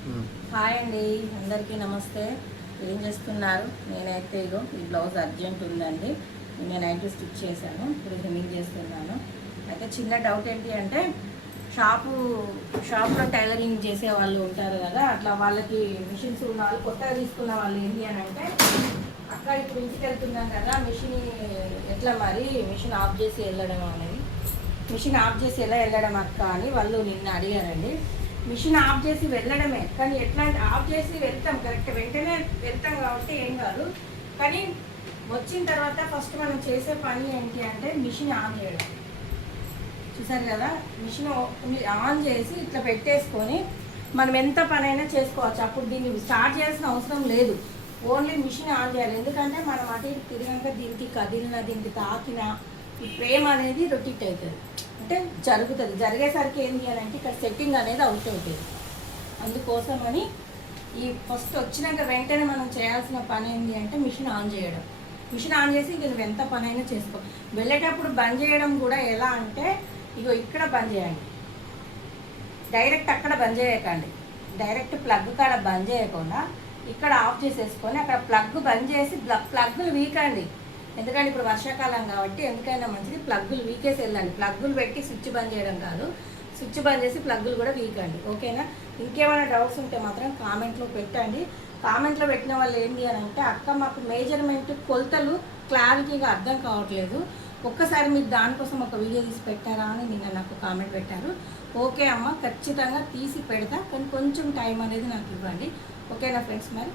Hi అండి, అందరికీ నమస్తే. ఏం చేస్తున్నారు? నేనైతే ఇగో ఈ బ్లౌజ్ అర్జెంట్ ఉందండి, నేను నైట్ స్టిచ్ చేశాను, ఇప్పుడు హెమ్మింగ్ చేస్తున్నాను. అయితే చిన్న డౌట్ ఏంటి అంటే షాప్లో టైలరింగ్ చేసే వాళ్ళు ఉంటారు కదా, అట్లా వాళ్ళకి మిషన్స్ ఉన్న వాళ్ళు, కొత్తగా తీసుకున్న వాళ్ళు ఏంటి అని అంటే, అక్క ఇప్పుడు ఇంటికి వెళ్తున్నాం కదా, మిషన్ ఎట్లా మరి మిషన్ ఆఫ్ చేసి వెళ్ళడం అనేది, మిషన్ ఆఫ్ చేసి ఎలా వెళ్ళడం అక్క అని వాళ్ళు నిన్న అడిగారండి. మిషన్ ఆఫ్ చేసి వెళ్ళడమే, కానీ ఎట్లా ఆఫ్ చేసి వెళ్తాం కరెక్ట్, వెంటనే వెళ్తాం కాబట్టి ఏం కాదు. కానీ వచ్చిన తర్వాత ఫస్ట్ మనం చేసే పని ఏంటి అంటే మిషన్ ఆన్ చేయడం. చూసారు కదా, మిషన్ ఆన్ చేసి ఇట్లా పెట్టేసుకొని మనం ఎంత పనైనా చేసుకోవచ్చు. అప్పుడు దీన్ని స్టార్ట్ చేయాల్సిన అవసరం లేదు, ఓన్లీ మిషన్ ఆన్ చేయాలి. ఎందుకంటే మనం అటు ఇటు తిరిగాక దీనికి కదిలిన, దీనికి తాకిన ఈ ఫ్రేమ్ అనేది రొటేట్ అవుతుంది, అంటే జరుగుతుంది. జరిగేసరికి ఏంటి అని అంటే ఇక్కడ సెట్టింగ్ అనేది అవుతుంది. అందుకోసమని ఈ ఫస్ట్ వచ్చినాక వెంటనే మనం చేయాల్సిన పని ఏంటి అంటే మిషన్ ఆన్ చేయడం. మిషన్ ఆన్ చేసి ఇక నువ్వు ఎంత పని అయినా చేసుకో. వెళ్ళేటప్పుడు బంద్ చేయడం కూడా ఎలా అంటే, ఇగో ఇక్కడ బంద్ చేయండి, డైరెక్ట్ అక్కడ బంద్ చేయకండి. డైరెక్ట్ ప్లగ్ కాడ బంద్ చేయకుండా ఇక్కడ ఆఫ్ చేసేసుకొని అక్కడ ప్లగ్ బంద్ చేసి ప్లగ్లు వీకండి. ఎందుకంటే ఇప్పుడు వర్షాకాలం కాబట్టి ఎందుకైనా మంచిది ప్లగ్గులు వీకేసి వెళ్ళండి. ప్లగ్గులు పెట్టి స్విచ్ బంద్ చేయడం కాదు, స్విచ్ బంద్ చేసి ప్లగ్గులు కూడా వీకండి. ఓకేనా? ఇంకేమైనా డౌట్స్ ఉంటే మాత్రం కామెంట్లో పెట్టండి. కామెంట్లో పెట్టిన వాళ్ళు ఏంటి అని అంటే, అక్క మాకు మేజర్మెంట్ కొలతలు క్లారిటీగా అర్థం కావట్లేదు, ఒక్కసారి మీరు దానికోసం ఒక వీడియో తీసి పెట్టారా అని నిన్న నాకు కామెంట్ పెట్టారు. ఓకే అమ్మ, ఖచ్చితంగా తీసి పెడతా, కానీ కొంచెం టైం అనేది నాకు ఇవ్వండి. ఓకేనా ఫ్రెండ్స్? మరి